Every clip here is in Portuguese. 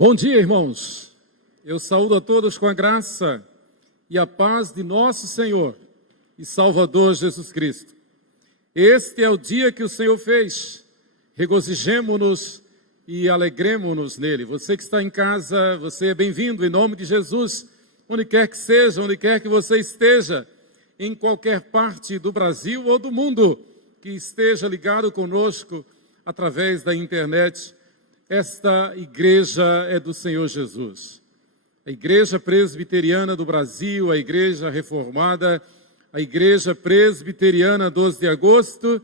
Bom dia, irmãos. Eu saúdo a todos com a graça e a paz de nosso Senhor e Salvador Jesus Cristo. Este é o dia que o Senhor fez. Regozijemo-nos e alegremo-nos nele. Você que está em casa, você é bem-vindo em nome de Jesus, onde quer que seja, onde quer que você esteja, em qualquer parte do Brasil ou do mundo, que esteja ligado conosco através da internet. Esta igreja é do Senhor Jesus. A Igreja Presbiteriana do Brasil, a Igreja Reformada, a Igreja Presbiteriana 12 de Agosto,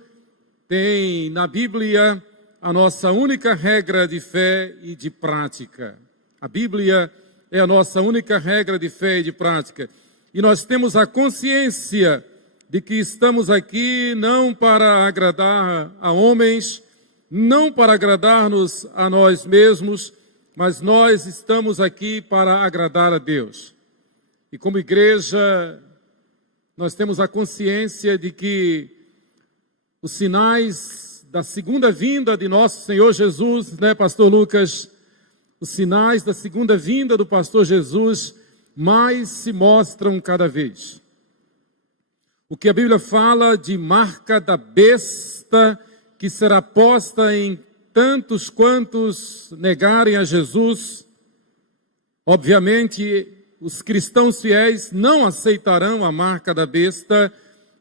tem na Bíblia a nossa única regra de fé e de prática. A Bíblia é a nossa única regra de fé e de prática. E nós temos a consciência de que estamos aqui não para agradar a homens, não para agradar-nos a nós mesmos, mas nós estamos aqui para agradar a Deus. E como igreja, nós temos a consciência de que os sinais da segunda vinda de nosso Senhor Jesus, né, Pastor Lucas? Os sinais da segunda vinda do Pastor Jesus mais se mostram cada vez. O que a Bíblia fala de marca da besta, que será posta em tantos quantos negarem a Jesus. Obviamente, os cristãos fiéis não aceitarão a marca da besta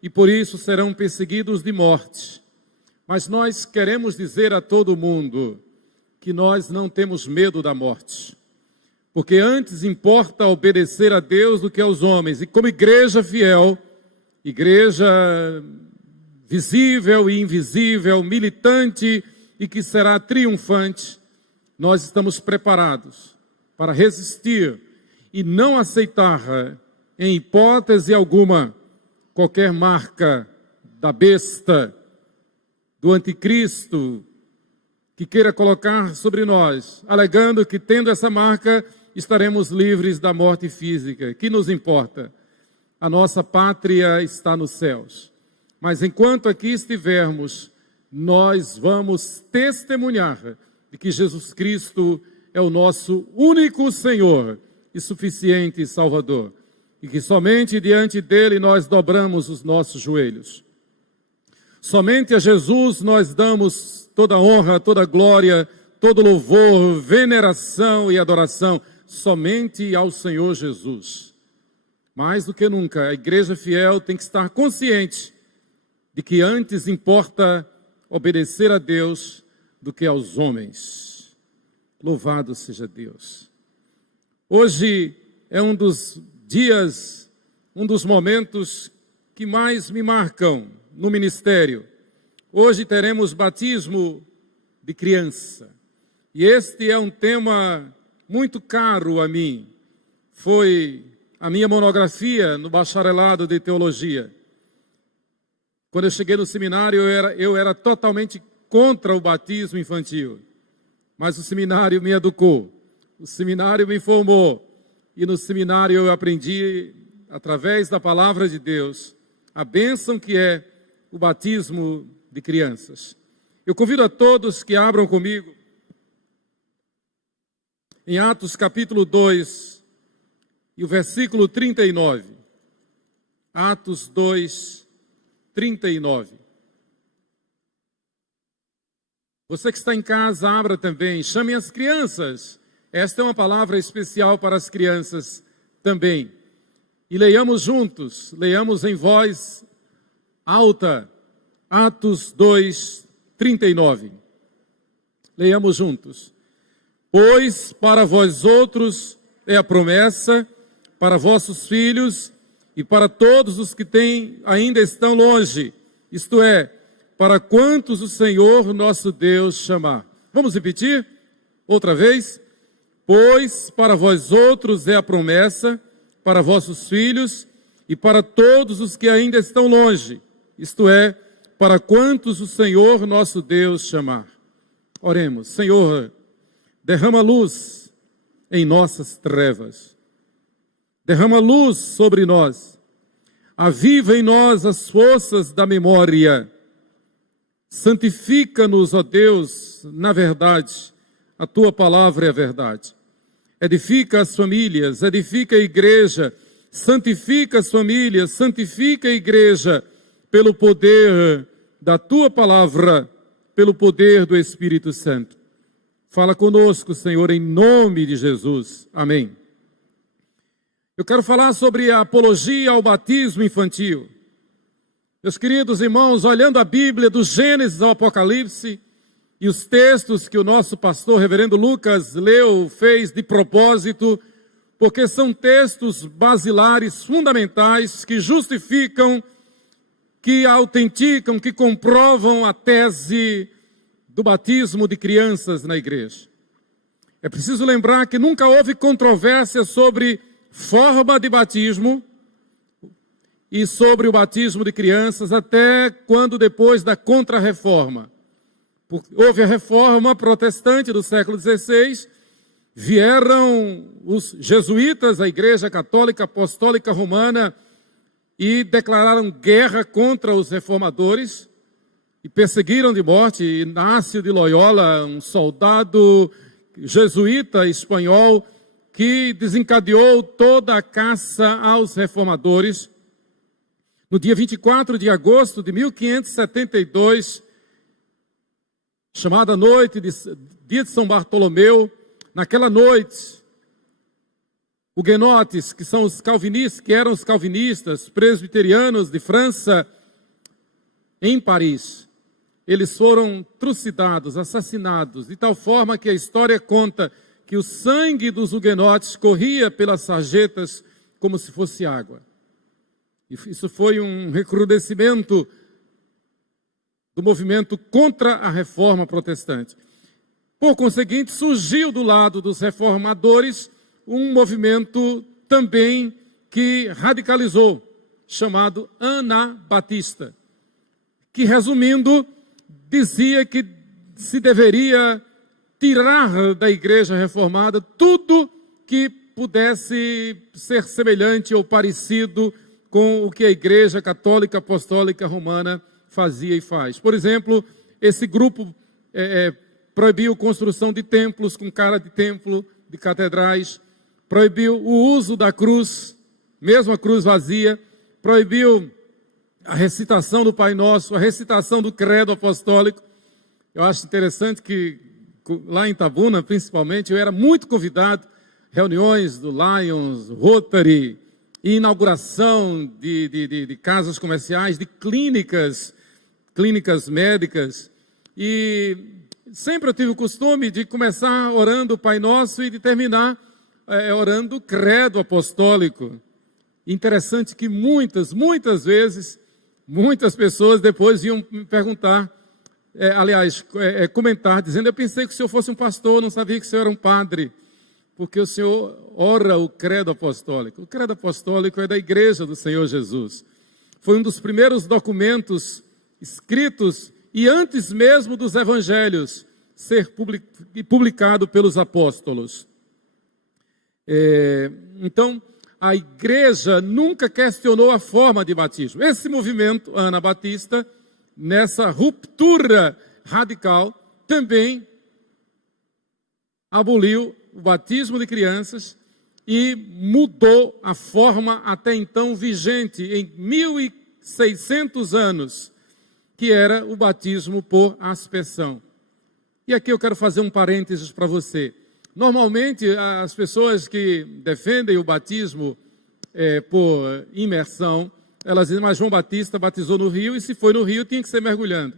e por isso serão perseguidos de morte. Mas nós queremos dizer a todo mundo que nós não temos medo da morte, porque antes importa obedecer a Deus do que aos homens. E como igreja fiel, igreja visível e invisível, militante e que será triunfante, nós estamos preparados para resistir e não aceitar, em hipótese alguma, qualquer marca da besta, do anticristo, que queira colocar sobre nós, alegando que tendo essa marca, estaremos livres da morte física. Que nos importa? A nossa pátria está nos céus. Mas enquanto aqui estivermos, nós vamos testemunhar de que Jesus Cristo é o nosso único Senhor e suficiente Salvador. E que somente diante dele nós dobramos os nossos joelhos. Somente a Jesus nós damos toda honra, toda glória, todo louvor, veneração e adoração. Somente ao Senhor Jesus. Mais do que nunca, a igreja fiel tem que estar consciente de que antes importa obedecer a Deus do que aos homens. Louvado seja Deus. Hoje é um dos dias, um dos momentos que mais me marcam no ministério. Hoje teremos batismo de criança. E este é um tema muito caro a mim. Foi a minha monografia no bacharelado de teologia. Quando eu cheguei no seminário, eu era totalmente contra o batismo infantil. Mas o seminário me educou, o seminário me formou. E no seminário eu aprendi, através da palavra de Deus, a bênção que é o batismo de crianças. Eu convido a todos que abram comigo em Atos capítulo 2 e o versículo 39. Atos 2, 39. Você que está em casa, abra também. Chame as crianças. Esta é uma palavra especial para as crianças também. E leiamos juntos, leiamos em voz alta. Atos 2, 39. Leiamos juntos. Pois para vós outros é a promessa, para vossos filhos e para todos os que ainda estão longe, isto é, para quantos o Senhor nosso Deus chamar. Vamos repetir? Outra vez. Pois para vós outros é a promessa, para vossos filhos e para todos os que ainda estão longe, isto é, para quantos o Senhor nosso Deus chamar. Oremos. Senhor, derrama luz em nossas trevas. Derrama luz sobre nós. Aviva em nós as forças da memória. Santifica-nos, ó Deus, na verdade. A tua palavra é a verdade. edifica as famílias, edifica a igreja, santifica as famílias, santifica a igreja, pelo poder da Tua palavra, pelo poder do Espírito Santo. Fala conosco, Senhor, em nome de Jesus. Amém. Eu quero falar sobre a apologia ao batismo infantil. Meus queridos irmãos, olhando a Bíblia do Gênesis ao Apocalipse, e os textos que o nosso pastor, reverendo Lucas, fez de propósito, porque são textos basilares, fundamentais, que justificam, que autenticam, que comprovam a tese do batismo de crianças na igreja. É preciso lembrar que nunca houve controvérsia sobre forma de batismo e sobre o batismo de crianças, até quando depois da Contra-Reforma. Houve a reforma protestante do século XVI, vieram os jesuítas, a Igreja Católica Apostólica Romana, e declararam guerra contra os reformadores, e perseguiram de morte. Inácio de Loyola, um soldado jesuíta espanhol, que desencadeou toda a caça aos reformadores. No dia 24 de agosto de 1572, chamada noite dia de São Bartolomeu, naquela noite, huguenotes, que são os calvinistas, que eram os calvinistas, presbiterianos de França, em Paris, eles foram trucidados, assassinados, de tal forma que a história conta que o sangue dos huguenotes corria pelas sarjetas como se fosse água. Isso foi um recrudescimento do movimento contra a reforma protestante. Por conseguinte, surgiu do lado dos reformadores um movimento também que radicalizou, chamado Anabatista, que, resumindo, dizia que se deveria tirar da igreja reformada tudo que pudesse ser semelhante ou parecido com o que a Igreja Católica Apostólica Romana fazia e faz. Por exemplo, esse grupo proibiu a construção de templos com cara de templo, de catedrais, proibiu o uso da cruz, mesmo a cruz vazia, proibiu a recitação do Pai Nosso, a recitação do Credo Apostólico. Eu acho interessante que lá em Itabuna, principalmente, eu era muito convidado, reuniões do Lions, Rotary, inauguração de casas comerciais, de clínicas médicas, e sempre eu tive o costume de começar orando o Pai Nosso e de terminar orando o Credo Apostólico. Interessante que muitas vezes, muitas pessoas depois iam me perguntar, comentar, dizendo: eu pensei que o senhor fosse um pastor, não sabia que o senhor era um padre, porque o senhor ora o Credo Apostólico. O Credo Apostólico é da Igreja do Senhor Jesus. Foi um dos primeiros documentos escritos, e antes mesmo dos evangelhos ser publicado pelos apóstolos. Então, a igreja nunca questionou a forma de batismo. Esse movimento anabatista, nessa ruptura radical, também aboliu o batismo de crianças e mudou a forma até então vigente em 1600 anos, que era o batismo por aspersão. E aqui eu quero fazer um parênteses para você. Normalmente, as pessoas que defendem o batismo por imersão, elas dizem: mas João Batista batizou no rio, e se foi no rio, tinha que ser mergulhando.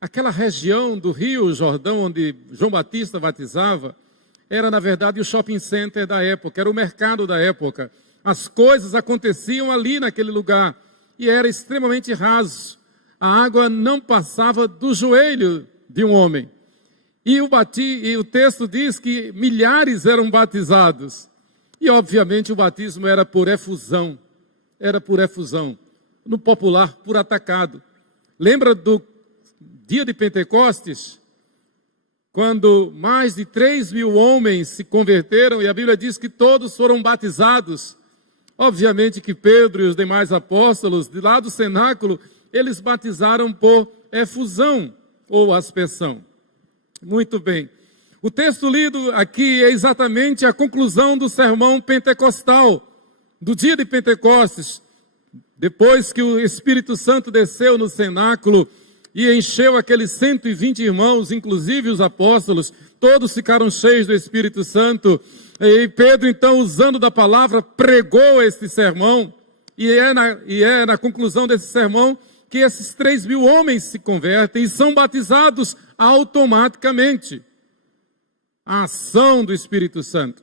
Aquela região do Rio Jordão, onde João Batista batizava, era, na verdade, o shopping center da época, era o mercado da época. As coisas aconteciam ali naquele lugar, e era extremamente raso. A água não passava do joelho de um homem. E o texto diz que milhares eram batizados. E, obviamente, o batismo era por efusão. Era por efusão. No popular, por atacado. Lembra do dia de Pentecostes? Quando mais de 3.000 homens se converteram, e a Bíblia diz que todos foram batizados. Obviamente que Pedro e os demais apóstolos, de lá do cenáculo, eles batizaram por efusão ou aspersão. Muito bem. O texto lido aqui é exatamente a conclusão do sermão pentecostal, do dia de Pentecostes, depois que o Espírito Santo desceu no cenáculo e encheu aqueles 120 irmãos, inclusive os apóstolos, todos ficaram cheios do Espírito Santo. E Pedro, então, usando da palavra, pregou este sermão, e é na conclusão desse sermão que esses 3.000 homens se convertem e são batizados automaticamente. A ação do Espírito Santo.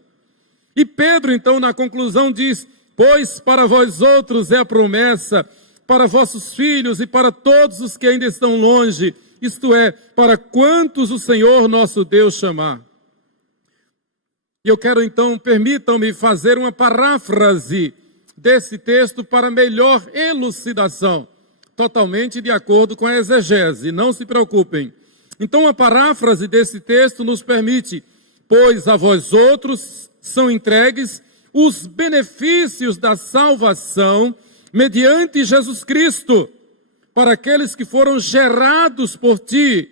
E Pedro, então, na conclusão diz: pois para vós outros é a promessa, para vossos filhos e para todos os que ainda estão longe, isto é, para quantos o Senhor nosso Deus chamar. E eu quero então, permitam-me fazer uma paráfrase desse texto para melhor elucidação, totalmente de acordo com a exegese, não se preocupem. Então a paráfrase desse texto nos permite: pois a vós outros são entregues os benefícios da salvação mediante Jesus Cristo, para aqueles que foram gerados por ti.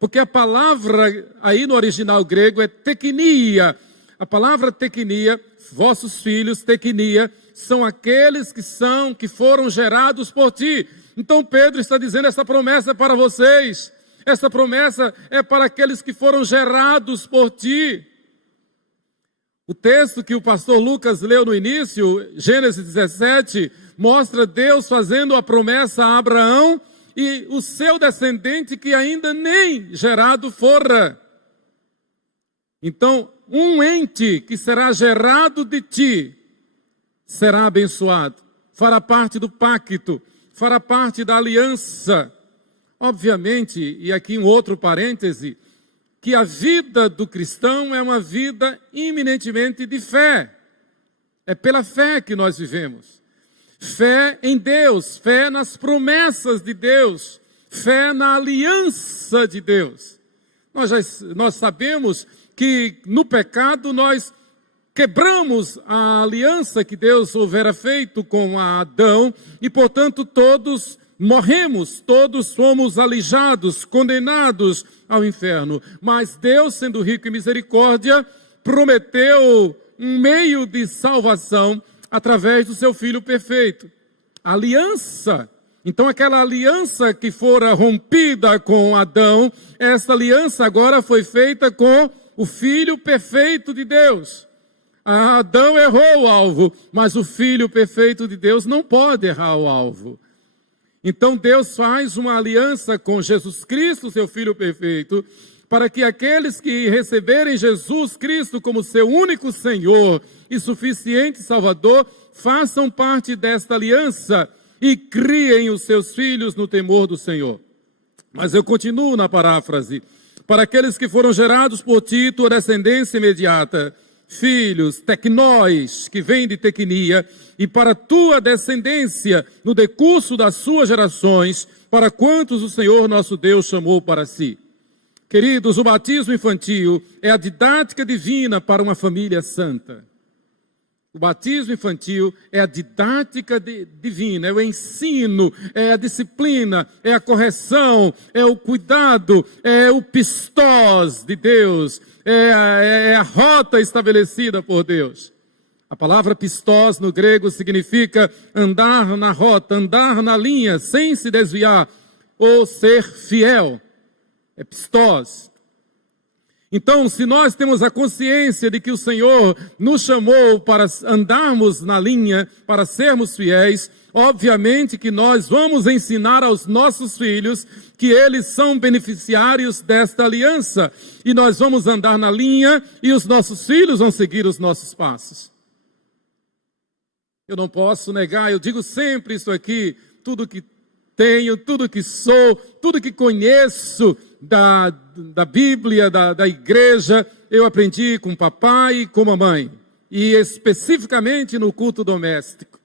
Porque a palavra aí no original grego é teknia. A palavra teknia, vossos filhos, teknia, são aqueles que foram gerados por ti. Então Pedro está dizendo: essa promessa é para vocês. Essa promessa é para aqueles que foram gerados por ti. O texto que o pastor Lucas leu no início, Gênesis 17, mostra Deus fazendo a promessa a Abraão e o seu descendente que ainda nem gerado fora. Então, um ente que será gerado de ti será abençoado, fará parte do pacto, fará parte da aliança. Obviamente, e aqui um outro parêntese, que a vida do cristão é uma vida eminentemente de fé. É pela fé que nós vivemos. Fé em Deus, fé nas promessas de Deus, fé na aliança de Deus. Nós sabemos que no pecado nós quebramos a aliança que Deus houvera feito com Adão e, portanto, todos morremos, todos fomos alijados, condenados ao inferno. Mas Deus, sendo rico em misericórdia, prometeu um meio de salvação através do seu Filho perfeito. Aliança. Então aquela aliança que fora rompida com Adão, essa aliança agora foi feita com o Filho perfeito de Deus. Adão errou o alvo, mas o Filho perfeito de Deus não pode errar o alvo. Então Deus faz uma aliança com Jesus Cristo, seu Filho perfeito, para que aqueles que receberem Jesus Cristo como seu único Senhor e suficiente Salvador, façam parte desta aliança e criem os seus filhos no temor do Senhor. Mas eu continuo na paráfrase: para aqueles que foram gerados por ti, tua descendência imediata, filhos, tecnóis, que vem de tecnia, e para tua descendência, no decurso das suas gerações, para quantos o Senhor nosso Deus chamou para si. Queridos, o batismo infantil é a didática divina para uma família santa. O batismo infantil é a didática divina, é o ensino, é a disciplina, é a correção, é o cuidado, é o pistós de Deus, é a rota estabelecida por Deus. A palavra pistós no grego significa andar na rota, andar na linha, sem se desviar, ou ser fiel. É pistós. Então, se nós temos a consciência de que o Senhor nos chamou para andarmos na linha, para sermos fiéis, obviamente que nós vamos ensinar aos nossos filhos que eles são beneficiários desta aliança. E nós vamos andar na linha e os nossos filhos vão seguir os nossos passos. Eu não posso negar, eu digo sempre isso aqui: tudo que tenho, tudo que sou, tudo que conheço da Bíblia, da igreja, eu aprendi com o papai e com a mamãe. E especificamente no culto doméstico.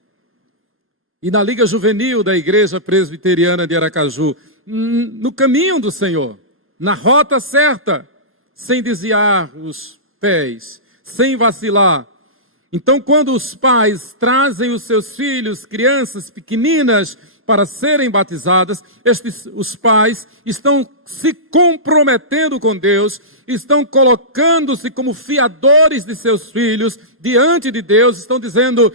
E na Liga Juvenil da Igreja Presbiteriana de Aracaju. No caminho do Senhor, na rota certa, sem desviar os pés, sem vacilar. Então, quando os pais trazem os seus filhos, crianças pequeninas, para serem batizadas, os pais estão se comprometendo com Deus, estão colocando-se como fiadores de seus filhos diante de Deus, estão dizendo: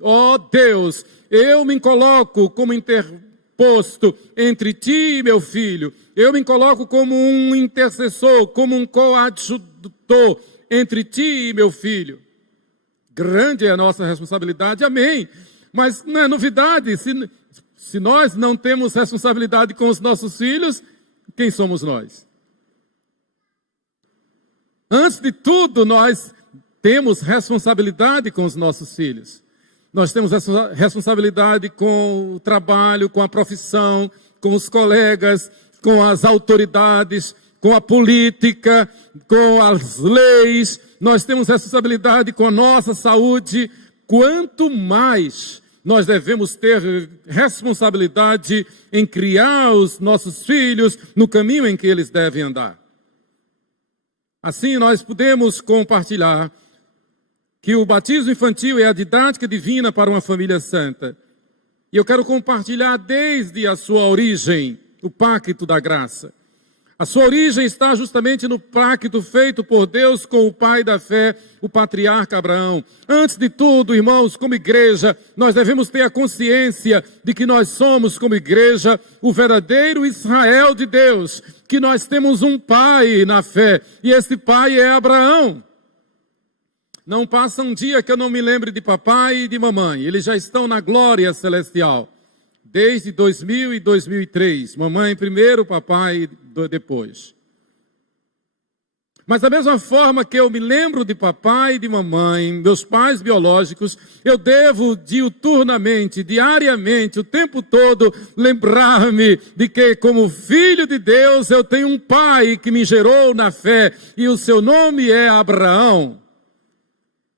ó Deus, eu me coloco como interposto entre ti e meu filho, eu me coloco como um intercessor, como um coadjutor entre ti e meu filho. Grande é a nossa responsabilidade, amém. Mas não é novidade, se nós não temos responsabilidade com os nossos filhos, quem somos nós? Antes de tudo, nós temos responsabilidade com os nossos filhos. Nós temos responsabilidade com o trabalho, com a profissão, com os colegas, com as autoridades, com a política, com as leis. Nós temos responsabilidade com a nossa saúde. Quanto mais nós devemos ter responsabilidade em criar os nossos filhos no caminho em que eles devem andar. Assim, nós podemos compartilhar que o batismo infantil é a didática divina para uma família santa. E eu quero compartilhar desde a sua origem, o pacto da graça. A sua origem está justamente no pacto feito por Deus com o pai da fé, o patriarca Abraão. Antes de tudo, irmãos, como igreja, nós devemos ter a consciência de que nós somos, como igreja, o verdadeiro Israel de Deus, que nós temos um pai na fé, e esse pai é Abraão. Não passa um dia que eu não me lembre de papai e de mamãe, eles já estão na glória celestial. Desde 2000 e 2003, mamãe primeiro, papai depois. Mas da mesma forma que eu me lembro de papai e de mamãe, meus pais biológicos, eu devo diuturnamente, diariamente, o tempo todo, lembrar-me de que como filho de Deus eu tenho um pai que me gerou na fé e o seu nome é Abraão.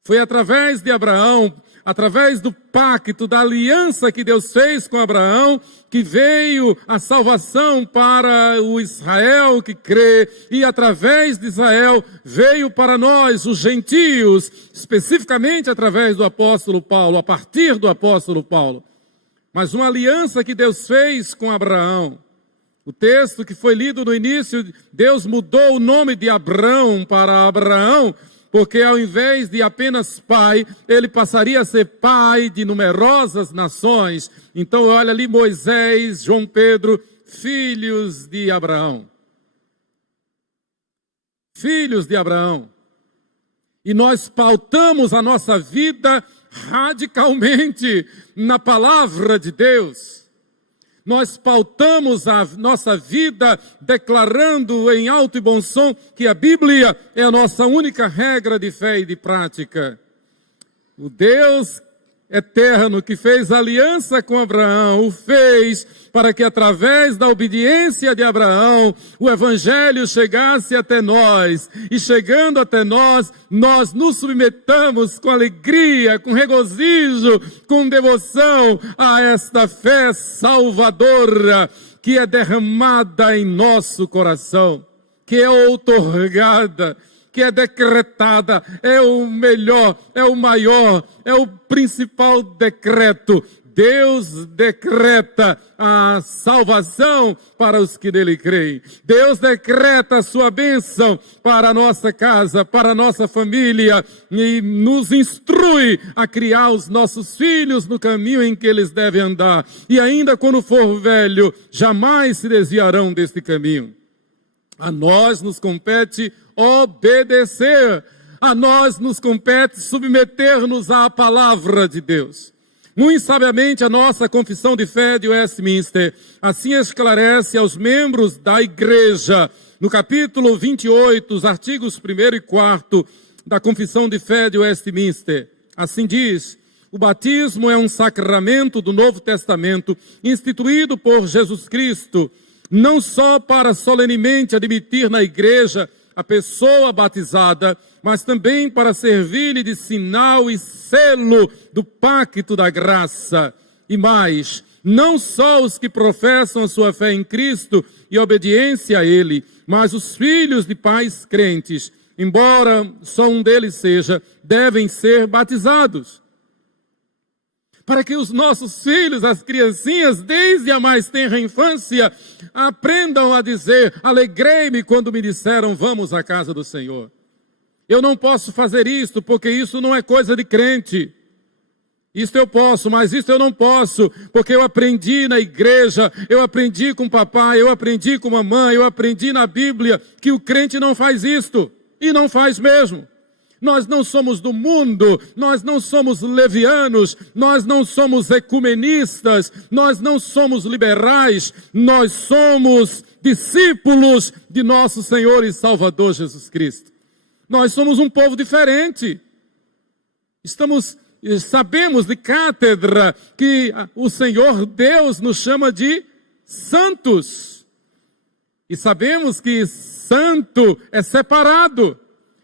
Foi através de Abraão, através do pacto, da aliança que Deus fez com Abraão, que veio a salvação para o Israel que crê, e através de Israel veio para nós, os gentios, especificamente através do apóstolo Paulo, a partir do apóstolo Paulo. Mas uma aliança que Deus fez com Abraão. O texto que foi lido no início, Deus mudou o nome de Abrão para Abraão, porque ao invés de apenas pai, ele passaria a ser pai de numerosas nações. Então olha ali Moisés, João Pedro, filhos de Abraão. Filhos de Abraão. E nós pautamos a nossa vida radicalmente na palavra de Deus. Nós pautamos a nossa vida declarando em alto e bom som que a Bíblia é a nossa única regra de fé e de prática. O Deus eterno que fez aliança com Abraão, o fez para que através da obediência de Abraão, o Evangelho chegasse até nós. E chegando até nós, nós nos submetamos com alegria, com regozijo, com devoção a esta fé salvadora que é derramada em nosso coração, que é outorgada, que é decretada, é o melhor, é o maior, é o principal decreto. Deus decreta a salvação para os que nele creem. Deus decreta a sua bênção para a nossa casa, para a nossa família, e nos instrui a criar os nossos filhos no caminho em que eles devem andar. E ainda quando for velho, jamais se desviarão deste caminho. A nós nos compete obedecer. A nós nos compete submeter-nos à palavra de Deus. Muito sabiamente, a nossa confissão de fé de Westminster assim esclarece aos membros da igreja, no capítulo 28, os artigos 1º e 4º da confissão de fé de Westminster. Assim diz: o batismo é um sacramento do Novo Testamento instituído por Jesus Cristo, não só para solenemente admitir na igreja a pessoa batizada, mas também para servir-lhe de sinal e selo do pacto da graça. E mais, não só os que professam a sua fé em Cristo e obediência a Ele, mas os filhos de pais crentes, embora só um deles seja, devem ser batizados. para que os nossos filhos, as criancinhas, desde a mais tenra infância, aprendam a dizer: alegrei-me quando me disseram, vamos à casa do Senhor. Eu não posso fazer isto, porque isso não é coisa de crente. Isto eu posso, mas isto eu não posso, porque eu aprendi na igreja, eu aprendi com o papai, eu aprendi com a mamãe, eu aprendi na Bíblia que o crente não faz isto, e não faz mesmo. Nós não somos do mundo, nós não somos levianos, nós não somos ecumenistas, nós não somos liberais, nós somos discípulos de nosso Senhor e Salvador Jesus Cristo. Nós somos um povo diferente. Sabemos de cátedra que o Senhor Deus nos chama de santos. E sabemos que santo é separado.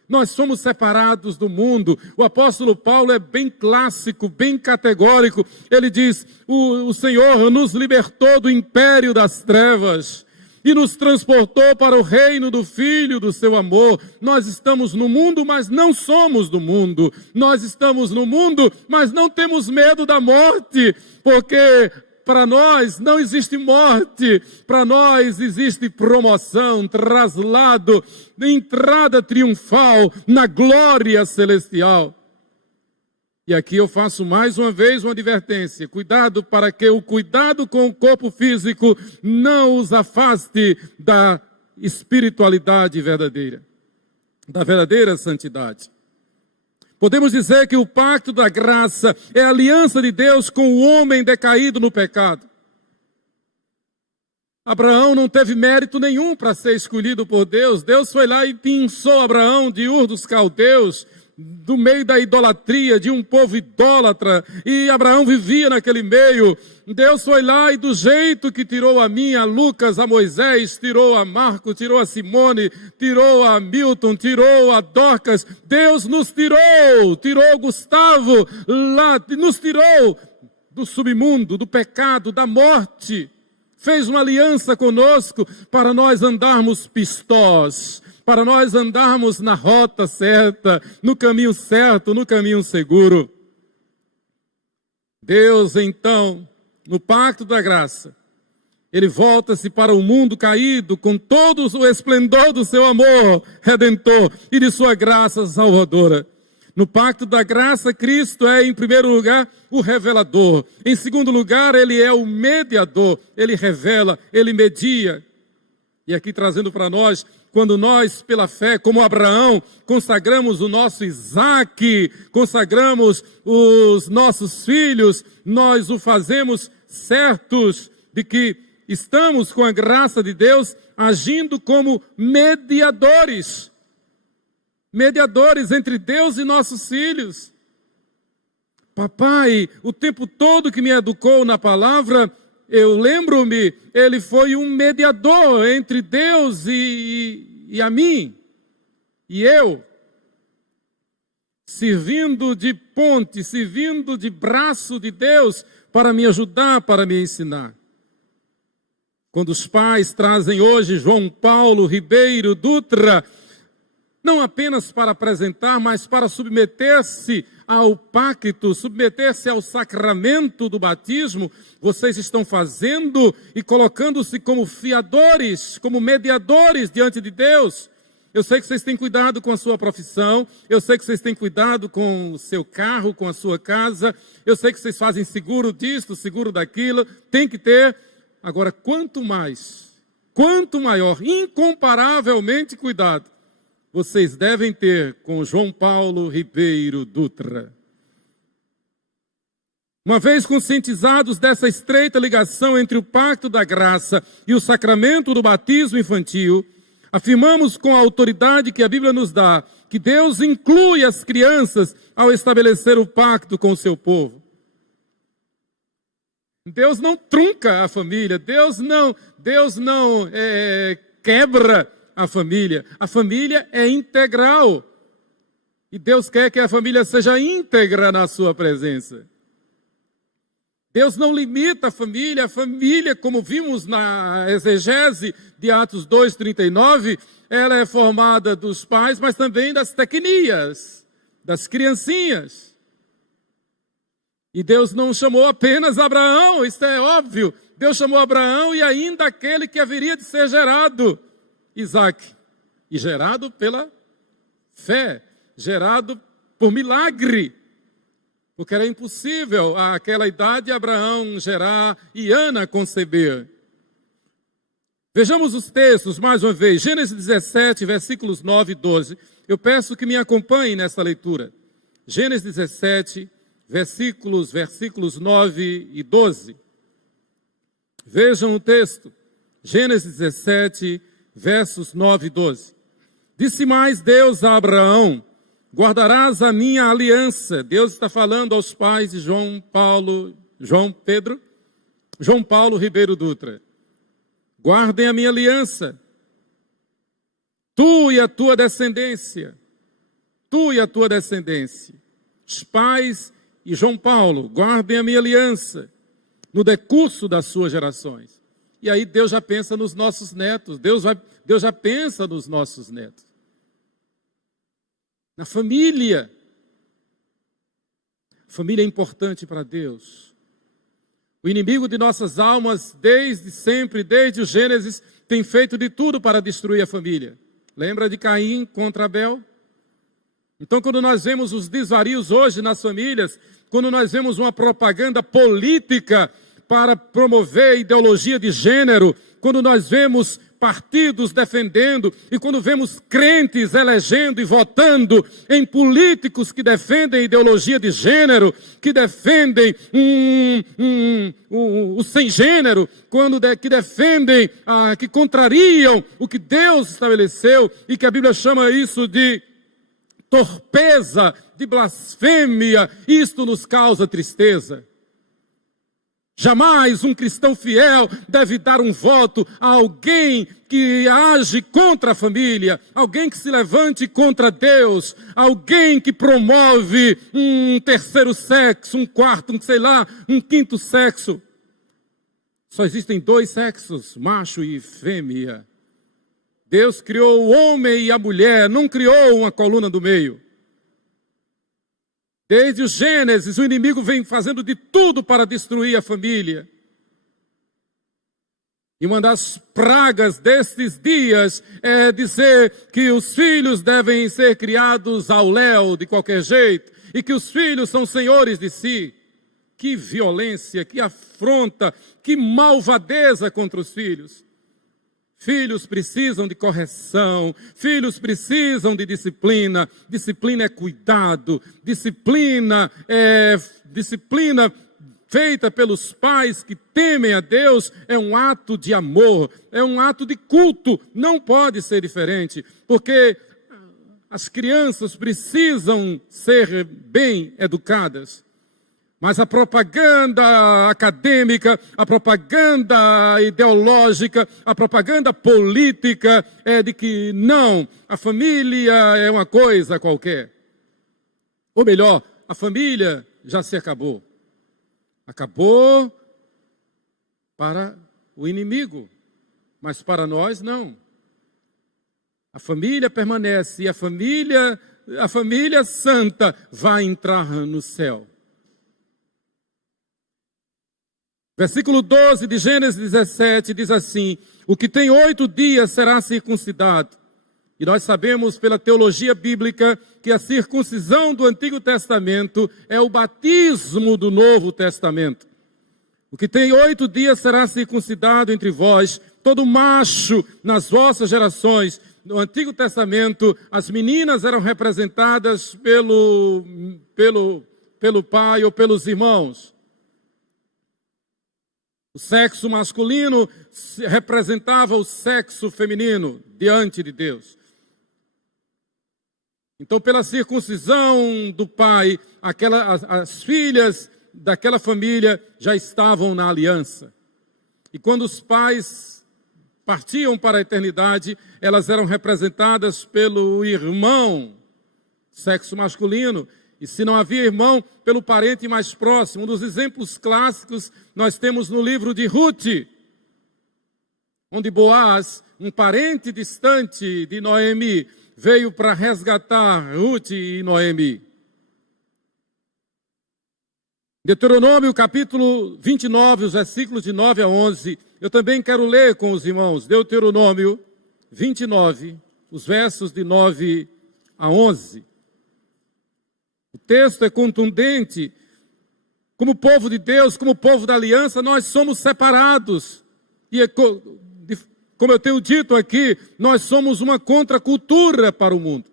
Nós somos separados do mundo. O apóstolo Paulo é bem clássico, bem categórico. Ele diz: o Senhor nos libertou do império das trevas e nos transportou para o reino do Filho do seu amor. Nós estamos no mundo, mas não somos do mundo. Nós estamos no mundo, mas não temos medo da morte, porque para nós não existe morte, para nós existe promoção, traslado, entrada triunfal na glória celestial. E aqui eu faço mais uma vez uma advertência: cuidado para que o cuidado com o corpo físico não os afaste da espiritualidade verdadeira, da verdadeira santidade. Podemos dizer que o pacto da graça é a aliança de Deus com o homem decaído no pecado. Abraão não teve mérito nenhum para ser escolhido por Deus. Deus foi lá e pinçou Abraão de Ur dos Caldeus, do meio da idolatria, de um povo idólatra, e Abraão vivia naquele meio. Deus foi lá e do jeito que tirou a mim, a Lucas, a Moisés, tirou a Marco, tirou a Simone, tirou a Milton, tirou a Dorcas, Deus nos tirou Gustavo, lá, nos tirou do submundo, do pecado, da morte, fez uma aliança conosco para nós andarmos pistós, para nós andarmos na rota certa, no caminho certo, no caminho seguro. Deus, então, no pacto da graça, Ele volta-se para o mundo caído com todo o esplendor do seu amor redentor e de sua graça salvadora. No pacto da graça, Cristo é, em primeiro lugar, o revelador. Em segundo lugar, Ele é o mediador. Ele revela, Ele media. E aqui trazendo para nós, quando nós, pela fé, como Abraão, consagramos o nosso Isaque, consagramos os nossos filhos, nós o fazemos certos de que estamos com a graça de Deus agindo como mediadores. Mediadores entre Deus e nossos filhos. Papai, o tempo todo que me educou na palavra, eu lembro-me, ele foi um mediador entre Deus e a mim. E eu, servindo de ponte, servindo de braço de Deus para me ajudar, para me ensinar. Quando os pais trazem hoje João Paulo Ribeiro Dutra, não apenas para apresentar, mas para submeter-se ao pacto, submeter-se ao sacramento do batismo, vocês estão fazendo e colocando-se como fiadores, como mediadores diante de Deus. Eu sei que vocês têm cuidado com a sua profissão, eu sei que vocês têm cuidado com o seu carro, com a sua casa, eu sei que vocês fazem seguro disto, seguro daquilo, tem que ter. Agora, quanto maior, incomparavelmente cuidado, vocês devem ter com João Paulo Ribeiro Dutra. Uma vez conscientizados dessa estreita ligação entre o pacto da graça e o sacramento do batismo infantil, afirmamos com a autoridade que a Bíblia nos dá que Deus inclui as crianças ao estabelecer o pacto com o seu povo. Deus não trunca a família, Deus não quebra a família é integral. E Deus quer que a família seja íntegra na sua presença. Deus não limita a família, como vimos na exegese de Atos 2:39, ela é formada dos pais, mas também das tecnias, das criancinhas. E Deus não chamou apenas Abraão, isso é óbvio. Deus chamou Abraão e ainda aquele que haveria de ser gerado, Isaac. E gerado pela fé, gerado por milagre. Porque era impossível àquela idade Abraão gerar e Ana conceber. Vejamos os textos mais uma vez. Gênesis 17, versículos 9 e 12. Eu peço que me acompanhem nessa leitura. Gênesis 17, versículos 9 e 12. Vejam o texto. Gênesis 17, versos 9 e 12. Disse mais Deus a Abraão: guardarás a minha aliança. Deus está falando aos pais de João Paulo Ribeiro Dutra. Guardem a minha aliança. Tu e a tua descendência. Tu e a tua descendência. Os pais e João Paulo, guardem a minha aliança no decurso das suas gerações. E aí Deus já pensa nos nossos netos. Deus já pensa nos nossos netos. Na família. A família é importante para Deus. O inimigo de nossas almas, desde sempre, desde o Gênesis, tem feito de tudo para destruir a família. Lembra de Caim contra Abel? Então, quando nós vemos os desvarios hoje nas famílias, quando nós vemos uma propaganda política para promover ideologia de gênero, quando nós vemos partidos defendendo e quando vemos crentes elegendo e votando em políticos que defendem ideologia de gênero, que defendem o sem gênero, que defendem, que contrariam o que Deus estabeleceu e que a Bíblia chama isso de torpeza, de blasfêmia, isto nos causa tristeza. Jamais um cristão fiel deve dar um voto a alguém que age contra a família, alguém que se levante contra Deus, alguém que promove um terceiro sexo, um quarto, um quinto sexo. Só existem dois sexos, macho e fêmea. Deus criou o homem e a mulher, não criou uma coluna do meio. Desde o Gênesis, o inimigo vem fazendo de tudo para destruir a família. E uma das pragas destes dias é dizer que os filhos devem ser criados ao léu, de qualquer jeito, e que os filhos são senhores de si. Que violência, que afronta, que malvadeza contra os filhos. Filhos precisam de correção, filhos precisam de disciplina. Disciplina é cuidado, disciplina feita pelos pais que temem a Deus é um ato de amor, é um ato de culto, não pode ser diferente, porque as crianças precisam ser bem educadas. Mas a propaganda acadêmica, a propaganda ideológica, a propaganda política é de que não, a família é uma coisa qualquer. Ou melhor, a família já se acabou. Acabou para o inimigo, mas para nós não. A família permanece e a família santa vai entrar no céu. Versículo 12 de Gênesis 17 diz assim: o que tem 8 dias será circuncidado. E nós sabemos pela teologia bíblica que a circuncisão do Antigo Testamento é o batismo do Novo Testamento. O que tem 8 dias será circuncidado entre vós, todo macho nas vossas gerações. No Antigo Testamento, as meninas eram representadas pelo pai ou pelos irmãos. O sexo masculino representava o sexo feminino diante de Deus. Então, pela circuncisão do pai, as filhas daquela família já estavam na aliança. E quando os pais partiam para a eternidade, elas eram representadas pelo irmão, sexo masculino. E se não havia irmão, pelo parente mais próximo. Um dos exemplos clássicos nós temos no livro de Ruth, onde Boaz, um parente distante de Noemi, veio para resgatar Ruth e Noemi. Deuteronômio capítulo 29, os versículos de 9 a 11. Eu também quero ler com os irmãos. Deuteronômio 29, os versos de 9 a 11. O texto é contundente. Como povo de Deus, como povo da aliança, nós somos separados. E como eu tenho dito aqui, nós somos uma contracultura para o mundo.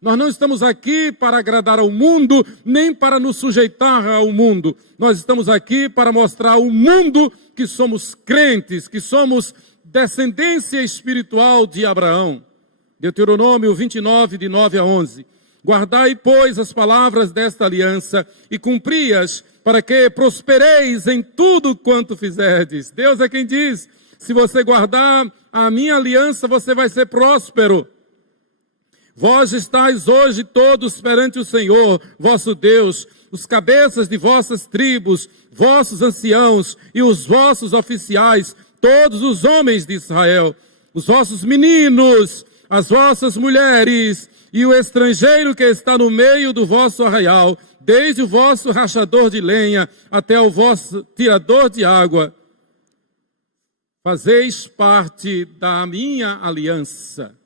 Nós não estamos aqui para agradar ao mundo, nem para nos sujeitar ao mundo. Nós estamos aqui para mostrar ao mundo que somos crentes, que somos descendência espiritual de Abraão. Deuteronômio 29, de 9 a 11. Guardai, pois, as palavras desta aliança e cumpri-as, para que prospereis em tudo quanto fizerdes. Deus é quem diz, se você guardar a minha aliança, você vai ser próspero. Vós estáis hoje todos perante o Senhor, vosso Deus, os cabeças de vossas tribos, vossos anciãos e os vossos oficiais, todos os homens de Israel, os vossos meninos, as vossas mulheres e o estrangeiro que está no meio do vosso arraial, desde o vosso rachador de lenha até o vosso tirador de água, fazeis parte da minha aliança.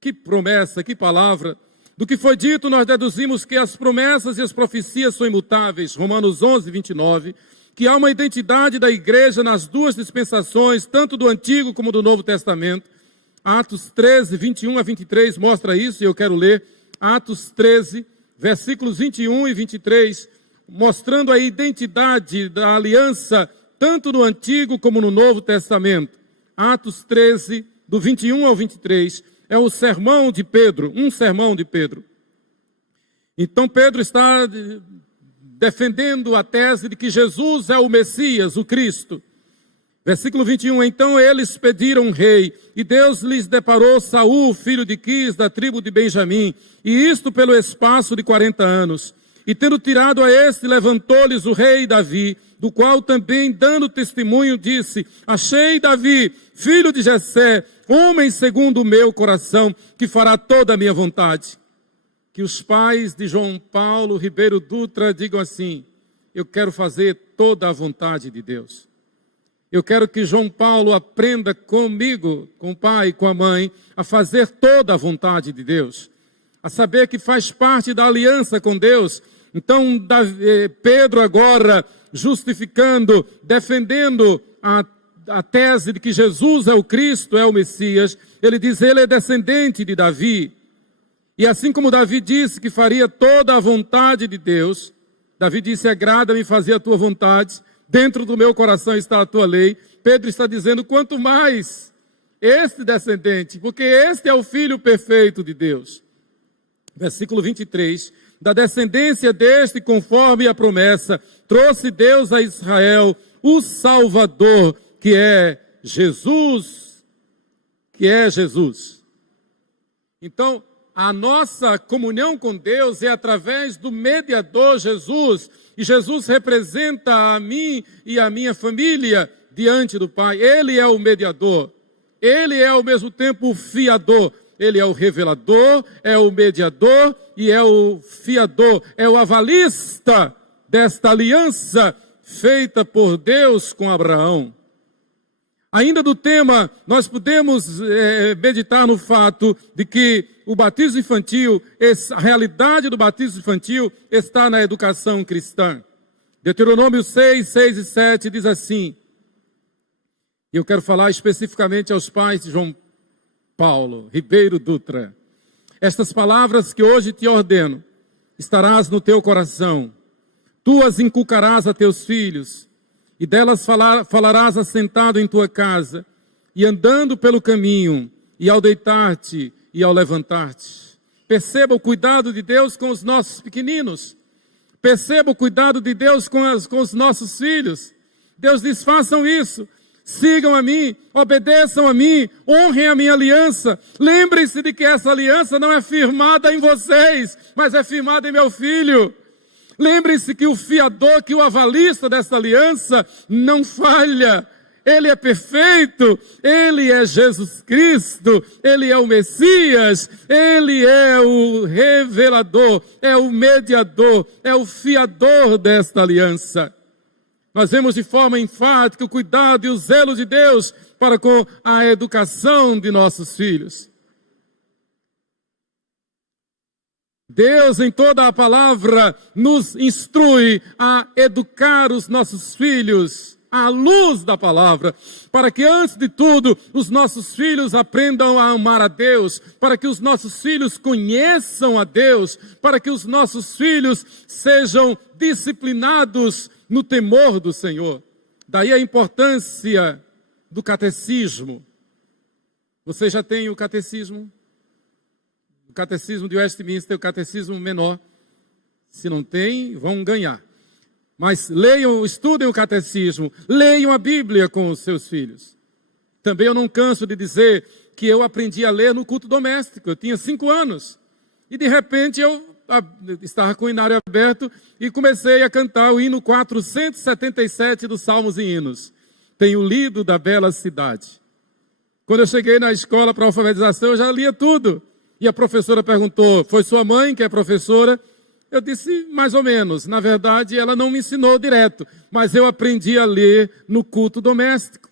Que promessa, que palavra. Do que foi dito, nós deduzimos que as promessas e as profecias são imutáveis. Romanos 11, 29. Que há uma identidade da igreja nas duas dispensações, tanto do Antigo como do Novo Testamento. Atos 13, 21 a 23 mostra isso, e eu quero ler. Atos 13, versículos 21 e 23, mostrando a identidade da aliança, tanto no Antigo como no Novo Testamento. Atos 13, do 21 ao 23. É o sermão de Pedro, um sermão de Pedro. Então Pedro está defendendo a tese de que Jesus é o Messias, o Cristo. Versículo 21, então eles pediram um rei, e Deus lhes deparou Saul, filho de Quis, da tribo de Benjamim, e isto pelo espaço de 40 anos. E tendo tirado a este, levantou-lhes o rei Davi, do qual também, dando testemunho, disse, achei Davi, filho de Jessé, homem segundo o meu coração, que fará toda a minha vontade. Que os pais de João Paulo Ribeiro Dutra digam assim, eu quero fazer toda a vontade de Deus. Eu quero que João Paulo aprenda comigo, com o pai e com a mãe, a fazer toda a vontade de Deus. A saber que faz parte da aliança com Deus. Então, Pedro agora, justificando, defendendo a tese de que Jesus é o Cristo, é o Messias, ele diz, ele é descendente de Davi. E assim como Davi disse que faria toda a vontade de Deus, Davi disse, agrada-me fazer a tua vontade, dentro do meu coração está a tua lei. Pedro está dizendo, quanto mais este descendente, porque este é o Filho perfeito de Deus. Versículo 23, da descendência deste, conforme a promessa, trouxe Deus a Israel o Salvador, que é Jesus. Então, a nossa comunhão com Deus é através do mediador Jesus, e Jesus representa a mim e a minha família diante do Pai. Ele é o mediador, ele é ao mesmo tempo o fiador, ele é o revelador, é o mediador e é o fiador, é o avalista desta aliança feita por Deus com Abraão. Ainda do tema, nós podemos meditar no fato de que o batismo infantil, a realidade do batismo infantil está na educação cristã. Deuteronômio 6, 6 e 7 diz assim, e eu quero falar especificamente aos pais de João Paulo Ribeiro Dutra. Estas palavras que hoje te ordeno, estarás no teu coração, tu as inculcarás a teus filhos, e delas falarás assentado em tua casa, e andando pelo caminho, e ao deitar-te, e ao levantar-te. Perceba o cuidado de Deus com os nossos pequeninos. Perceba o cuidado de Deus com os nossos filhos. Deus diz, façam isso. Sigam a mim, obedeçam a mim, honrem a minha aliança. Lembrem-se de que essa aliança não é firmada em vocês, mas é firmada em meu filho. Lembrem-se que o fiador, que o avalista dessa aliança não falha. Ele é perfeito, Ele é Jesus Cristo, Ele é o Messias, Ele é o revelador, é o mediador, é o fiador desta aliança. Nós vemos de forma enfática o cuidado e o zelo de Deus para com a educação de nossos filhos. Deus, em toda a palavra, nos instrui a educar os nossos filhos à luz da palavra, para que, antes de tudo, os nossos filhos aprendam a amar a Deus, para que os nossos filhos conheçam a Deus, para que os nossos filhos sejam disciplinados no temor do Senhor. Daí a importância do catecismo. Você já tem o catecismo? O catecismo de Westminster, o catecismo menor. Se não tem, vão ganhar. Mas leiam, estudem o catecismo, leiam a Bíblia com os seus filhos. Também eu não canso de dizer que eu aprendi a ler no culto doméstico. Eu tinha 5 anos. E de repente eu estava com o inário aberto e comecei a cantar o hino 477 dos Salmos e Hinos. Tenho lido da bela cidade. Quando eu cheguei na escola para alfabetização, eu já lia tudo. E a professora perguntou, foi sua mãe que é professora? Eu disse, mais ou menos. Na verdade, ela não me ensinou direto, mas eu aprendi a ler no culto doméstico.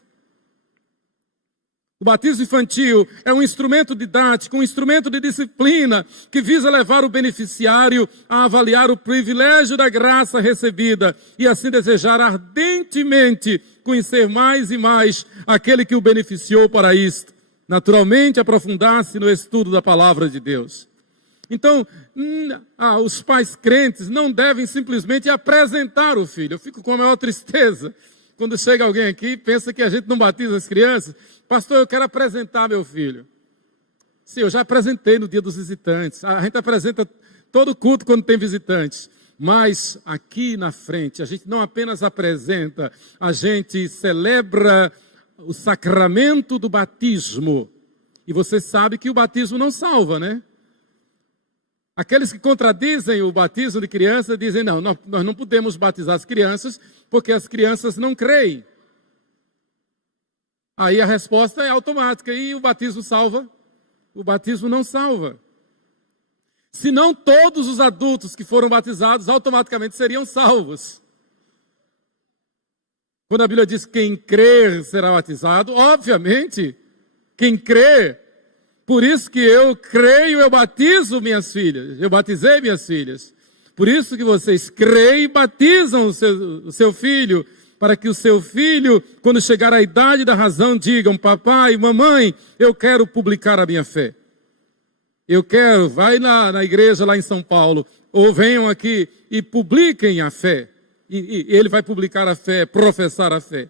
O batismo infantil é um instrumento didático, um instrumento de disciplina que visa levar o beneficiário a avaliar o privilégio da graça recebida e assim desejar ardentemente conhecer mais e mais aquele que o beneficiou para isto. Naturalmente, aprofundar-se no estudo da palavra de Deus. Então, os pais crentes não devem simplesmente apresentar o filho. Eu fico com a maior tristeza quando chega alguém aqui e pensa que a gente não batiza as crianças. Pastor, eu quero apresentar meu filho. Sim, eu já apresentei no dia dos visitantes. A gente apresenta todo culto quando tem visitantes. Mas aqui na frente, a gente não apenas apresenta, a gente celebra o sacramento do batismo. E você sabe que o batismo não salva, né? Aqueles que contradizem o batismo de crianças dizem, não, nós não podemos batizar as crianças porque as crianças não creem. Aí a resposta é automática. E o batismo salva? O batismo não salva. Senão todos os adultos que foram batizados automaticamente seriam salvos. Quando a Bíblia diz quem crer será batizado, obviamente, quem crê. Por isso que eu creio, eu batizo minhas filhas. Eu batizei minhas filhas. Por isso que vocês creem e batizam o seu filho, para que o seu filho, quando chegar à idade da razão, digam, papai, mamãe, eu quero publicar a minha fé. Eu quero, vai na igreja lá em São Paulo, ou venham aqui e publiquem a fé. E ele vai publicar a fé, professar a fé.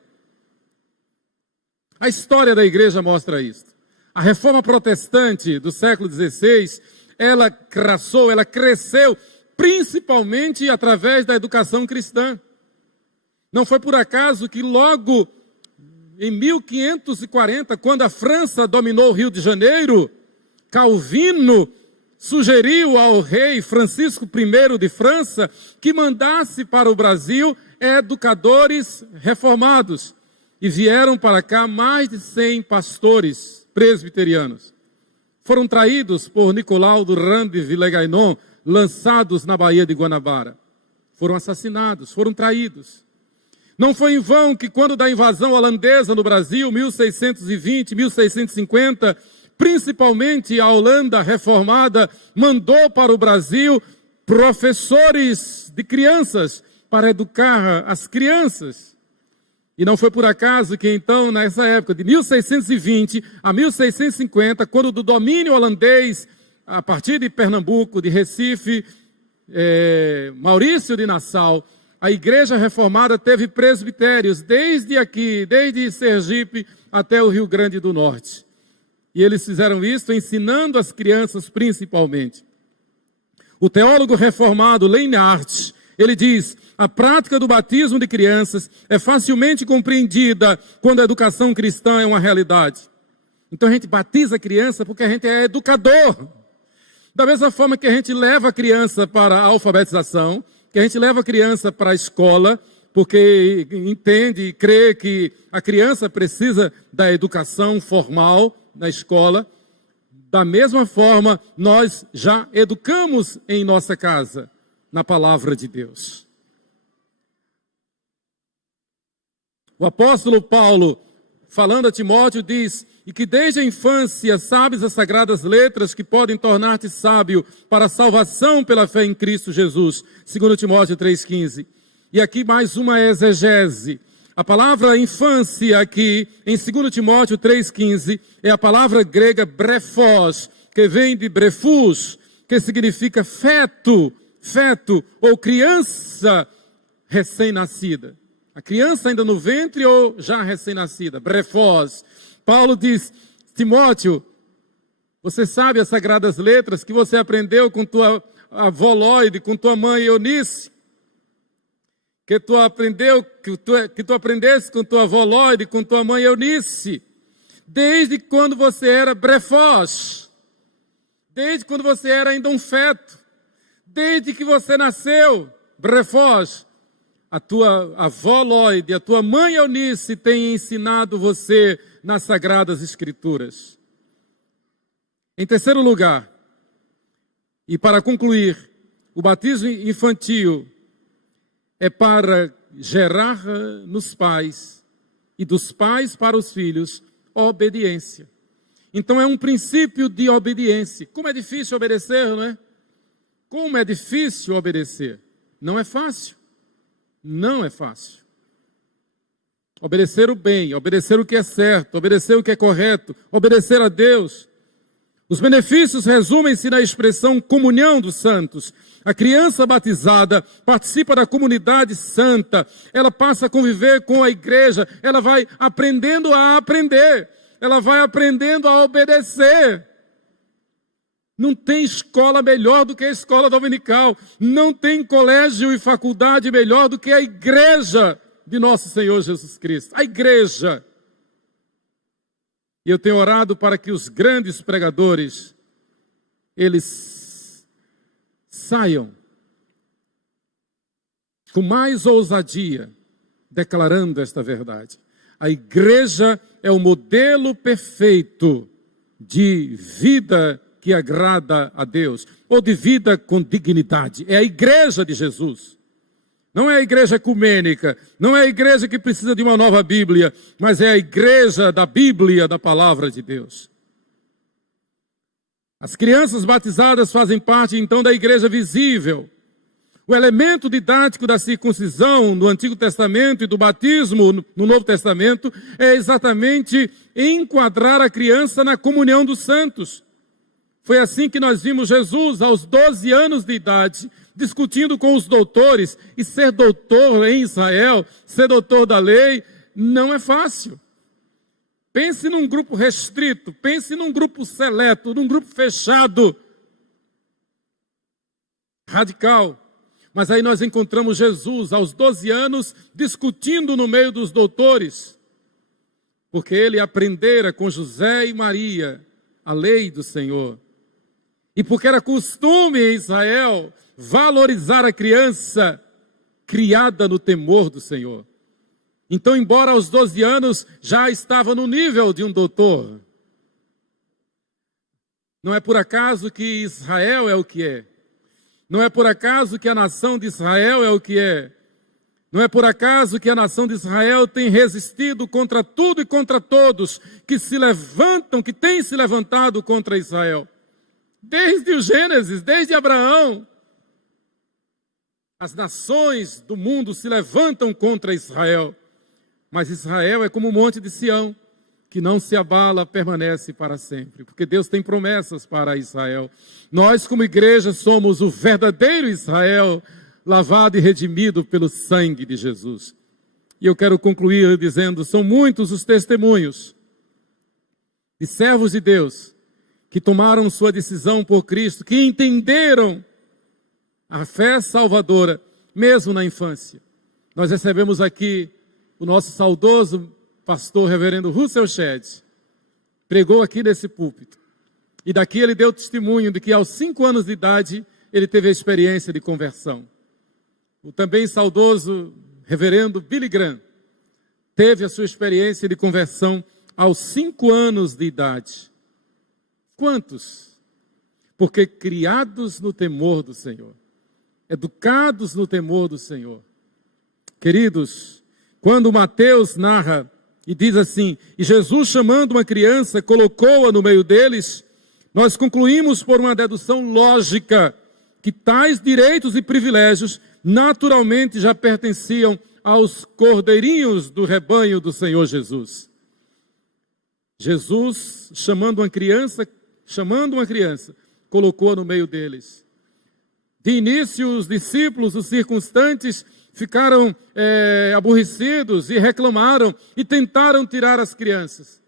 A história da igreja mostra isso. A reforma protestante do século XVI, ela cresceu principalmente através da educação cristã. Não foi por acaso que logo em 1540, quando a França dominou o Rio de Janeiro, Calvino sugeriu ao rei Francisco I de França que mandasse para o Brasil educadores reformados. E vieram para cá mais de 100 pastores presbiterianos. Foram traídos por Nicolau Durand de Villegagnon, lançados na Baía de Guanabara. Foram assassinados, foram traídos. Não foi em vão que quando da invasão holandesa no Brasil, 1620, 1650, principalmente a Holanda reformada, mandou para o Brasil professores de crianças para educar as crianças. E não foi por acaso que então, nessa época, de 1620 a 1650, quando do domínio holandês, a partir de Pernambuco, de Recife, Maurício de Nassau, a igreja reformada teve presbitérios desde aqui, desde Sergipe até o Rio Grande do Norte. E eles fizeram isso ensinando as crianças principalmente. O teólogo reformado Leinart, ele diz, a prática do batismo de crianças é facilmente compreendida quando a educação cristã é uma realidade. Então a gente batiza a criança porque a gente é educador. Da mesma forma que a gente leva a criança para a alfabetização, que a gente leva a criança para a escola, porque entende e crê que a criança precisa da educação formal na escola. Da mesma forma, nós já educamos em nossa casa, na palavra de Deus. O apóstolo Paulo, falando a Timóteo, diz: e que desde a infância sabes as sagradas letras que podem tornar-te sábio para a salvação pela fé em Cristo Jesus. 2 Timóteo 3,15. E aqui mais uma exegese. A palavra infância aqui, em 2 Timóteo 3,15, é a palavra grega brefos, que vem de brefus, que significa feto ou criança recém-nascida. A criança ainda no ventre ou já recém-nascida, brefos. Paulo diz: Timóteo, você sabe as sagradas letras que você aprendeu com tua avó Loide, com tua mãe Eunice? Que tu aprendesse com tua avó Loide, com tua mãe Eunice, desde quando você era brefós, desde quando você era ainda um feto, desde que você nasceu, brefós. A tua avó Loide, a tua mãe Eunice têm ensinado você nas Sagradas Escrituras. Em terceiro lugar, e para concluir, o batismo infantil é para gerar nos pais e dos pais para os filhos obediência. Então é um princípio de obediência. Como é difícil obedecer, não é? Como é difícil obedecer. Não é fácil. Não é fácil. Obedecer o bem, obedecer o que é certo, obedecer o que é correto, obedecer a Deus. Os benefícios resumem-se na expressão comunhão dos santos. A criança batizada participa da comunidade santa, ela passa a conviver com a igreja, ela vai aprendendo a aprender, ela vai aprendendo a obedecer. Não tem escola melhor do que a escola dominical, não tem colégio e faculdade melhor do que a igreja de nosso Senhor Jesus Cristo, a igreja. E eu tenho orado para que os grandes pregadores, eles saiam com mais ousadia, declarando esta verdade. A igreja é o modelo perfeito de vida que agrada a Deus, ou de vida com dignidade. É a igreja de Jesus. Não é a igreja ecumênica, não é a igreja que precisa de uma nova Bíblia, mas é a igreja da Bíblia, da palavra de Deus. As crianças batizadas fazem parte então da igreja visível. O elemento didático da circuncisão no Antigo Testamento e do batismo no Novo Testamento é exatamente enquadrar a criança na comunhão dos santos. Foi assim que nós vimos Jesus, aos 12 anos de idade, discutindo com os doutores. E ser doutor em Israel, ser doutor da lei, não é fácil. Pense num grupo restrito, pense num grupo seleto, num grupo fechado, radical. Mas aí nós encontramos Jesus, aos 12 anos, discutindo no meio dos doutores, porque ele aprendera com José e Maria a lei do Senhor. E porque era costume em Israel valorizar a criança criada no temor do Senhor. Então, embora aos 12 anos já estava no nível de um doutor. Não é por acaso que Israel é o que é. Não é por acaso que a nação de Israel é o que é. Não é por acaso que a nação de Israel tem resistido contra tudo e contra todos que se levantam, que têm se levantado contra Israel. Desde o Gênesis, desde Abraão, as nações do mundo se levantam contra Israel. Mas Israel é como o monte de Sião, que não se abala, permanece para sempre. Porque Deus tem promessas para Israel. Nós, como igreja, somos o verdadeiro Israel, lavado e redimido pelo sangue de Jesus. E eu quero concluir dizendo, são muitos os testemunhos de servos de Deus, que tomaram sua decisão por Cristo, que entenderam a fé salvadora, mesmo na infância. Nós recebemos aqui o nosso saudoso pastor reverendo Russell Shedd, pregou aqui nesse púlpito. E daqui ele deu testemunho de que aos 5 anos de idade ele teve a experiência de conversão. O também saudoso reverendo Billy Graham teve a sua experiência de conversão aos 5 anos de idade. Quantos? Porque criados no temor do Senhor, educados no temor do Senhor. Queridos, quando Mateus narra e diz assim, e Jesus chamando uma criança, colocou-a no meio deles, nós concluímos por uma dedução lógica que tais direitos e privilégios naturalmente já pertenciam aos cordeirinhos do rebanho do Senhor Jesus. Jesus, chamando uma criança, colocou-a no meio deles. De início, os discípulos, os circunstantes, ficaram aborrecidos e reclamaram e tentaram tirar as crianças.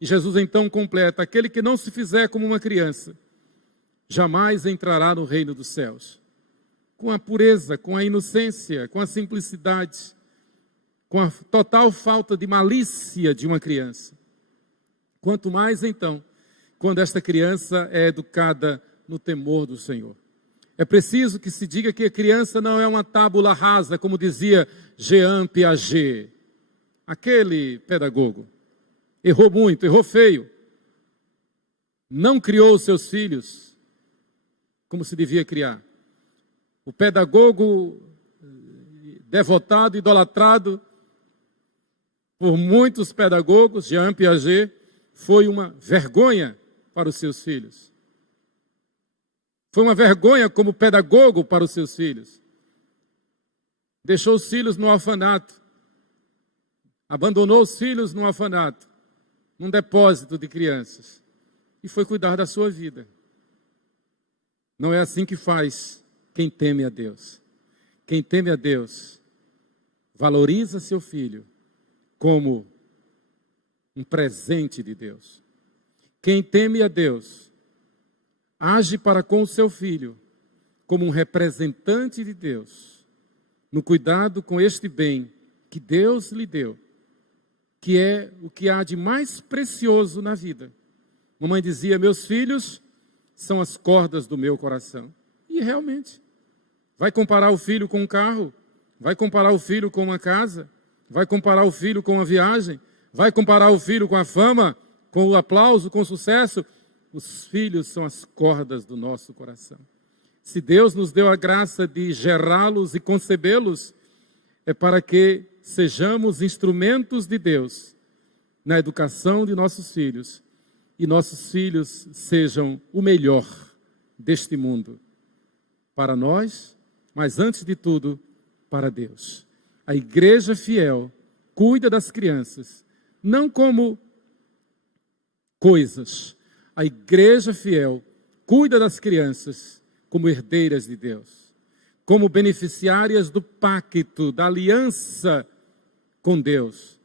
E Jesus então completa, aquele que não se fizer como uma criança, jamais entrará no reino dos céus. Com a pureza, com a inocência, com a simplicidade, com a total falta de malícia de uma criança. Quanto mais então, quando esta criança é educada no temor do Senhor. É preciso que se diga que a criança não é uma tábula rasa, como dizia Jean Piaget, aquele pedagogo. Errou muito, errou feio. Não criou os seus filhos como se devia criar. O pedagogo devotado, idolatrado por muitos pedagogos, Jean Piaget, foi uma vergonha para os seus filhos. Foi uma vergonha como pedagogo para os seus filhos. Deixou os filhos no orfanato. Abandonou os filhos no orfanato, num depósito de crianças. E foi cuidar da sua vida. Não é assim que faz quem teme a Deus. Quem teme a Deus valoriza seu filho como um presente de Deus. Quem teme a Deus age para com o seu filho como um representante de Deus, no cuidado com este bem que Deus lhe deu, que é o que há de mais precioso na vida. Mamãe dizia, meus filhos são as cordas do meu coração. E realmente, vai comparar o filho com um carro, vai comparar o filho com uma casa, vai comparar o filho com uma viagem, vai comparar o filho com a fama, com o aplauso, com o sucesso. Os filhos são as cordas do nosso coração. Se Deus nos deu a graça de gerá-los e concebê-los, é para que sejamos instrumentos de Deus na educação de nossos filhos e nossos filhos sejam o melhor deste mundo para nós, mas antes de tudo, para Deus. A igreja fiel cuida das crianças, não como coisas. A igreja fiel cuida das crianças como herdeiras de Deus, como beneficiárias do pacto, da aliança com Deus.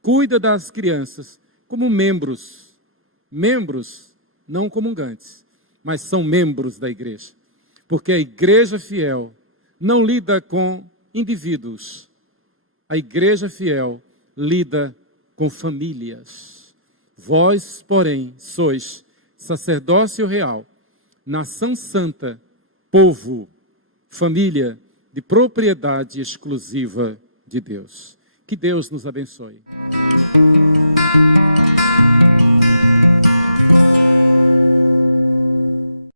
Cuida das crianças como membros não comungantes, mas são membros da igreja. Porque a igreja fiel não lida com indivíduos. A igreja fiel lida com famílias. Vós, porém, sois sacerdócio real, nação santa, povo, família de propriedade exclusiva de Deus. Que Deus nos abençoe.